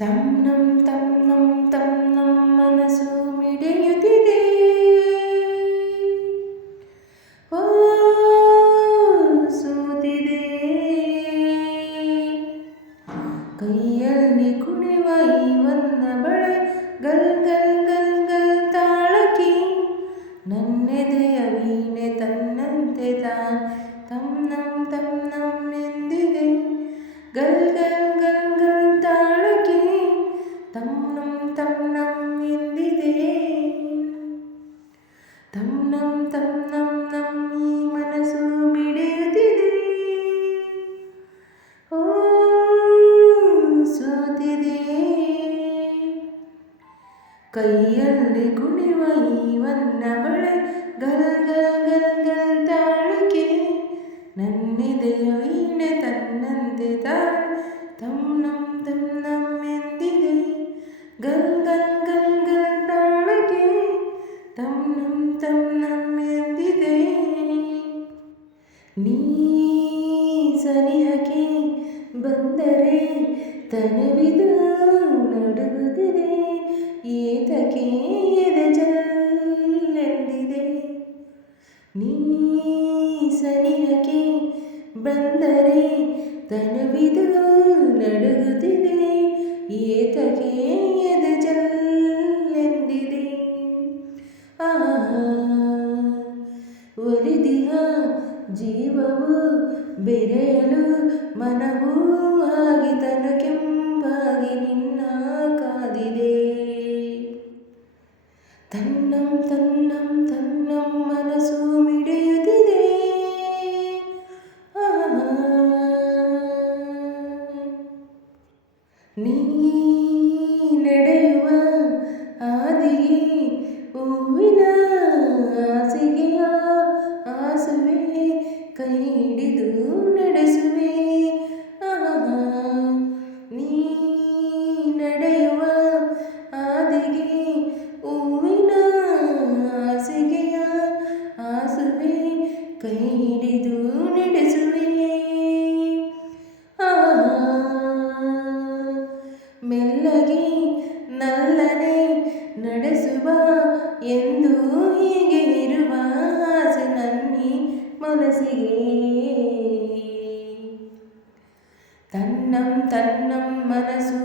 ತನ್ನಂ ತನ್ನಂ ತನ್ನಂ ಮನಸ್ಸು ಮಿಡಿಯುತ್ತಿದೆ. ಓ ಸೋತಿದೆ. ಕೈಯಲ್ಲಿ ಕುಣಿವ ಇವನ್ನ ಬಳೆ ಗಲ್ ಗಲ್ ಗಲ್ ಗಲ್ ತಾಳಕಿ ನನ್ನೆದೆಯ ವೀಣೆ ತನ್ನಂತೆ ತಾನ್ ತನ್ನಂ ತನ್ನಂ ಎಂದಿದೆ. ಗಲ್ ಗಲ್ ಗಲ್ ಗಲ್ ತಾಳಕಿ ತನ್ನಂ ತನ್ನಂ ಎಂದಿದೆ. ತನ್ನಂ ತನ್ನಂ ನಮ್ ಈ ಮನಸ್ಸು ಮಿಡಿಯುತ್ತಿದೆ. ಓ ಸೋತಿದೆ. ಕೈಯಲ್ಲಿ ಕುಣಿವ ಇವನ್ನ ಬಳೆ ಗಲ್ ಗಲ್ ಗಲ್ ಗಲ್ ತಾಳಕೆ ನನ್ನೆದೆಯ ವೀಣೆ ತನ್ನಂತೆ ತಾನ್ ತನ್ನಂ ತನ್ನಂ ಎಂದಿದೆ. ಗಲ್ ಗಲ್ ಗಲ್ ಗಲ್ ತಾಳಕೆ ತನ್ನಂ ತನ್ನಂ ಎಂದಿದೆ. ನೀ ಸನಿಹಕ್ಕೆ ಬಂದರೆ ತನವಿದು ನಡುಗುತ್ತಿದೆ. ಏತಕ್ಕೆ ಎದೆ ಜಲ್ಲೆಂದಿದೆ. ನೀ ಸನಿಹಕ್ಕೆ ಬಂದರೆ ತನವಿದು ನಡುಗುತ್ತಿದೆ. ಏತಕ್ಕೆ ಎದೆ ಜಲ್ಲೆಂದಿದೆ. ಒಲಿದಿಹ ಜೀವವು ಬೆರೆಯಲು ಮನವೂ ಆಗಿ ತನು ಕೆಂಪಾಗಿ ನಿನ್ನ ಕಾದಿದೆ. ತನ್ನಂ ತನ್ನಂ ತನ್ನಂ ಮನಸ್ಸು ಮಿಡಿಯುತ್ತಿದೆ. ನೀ ನಡೆಯುವ ಹಾದಿಗೆ ಹೂವಿನ ಹಾಸಿಗೆಯ ಹಾಸುವೆ ಕೈ ಹಿಡಿದು ನಡೆಸುವೆ. ನೀ ನಡೆಯುವ ಹಾದಿಗೆ ಹೂವಿನ ಹಾಸಿಗೆಯ ಹಾಸುವೆ ಕೈ ಹಿಡಿದು ನಡೆಸುವೆ. ಮೆಲ್ಲಗೆ ನಲ್ಲನೆ ನಡೆಸುವ ಎಂದು ಹೀಗೆ ಇರುವ ಆಸೆ ನನ್ನಿ ಮನಸ್ಸಿಗೆ. ತನ್ನಂ ತನ್ನಂ ಮನಸ್ಸು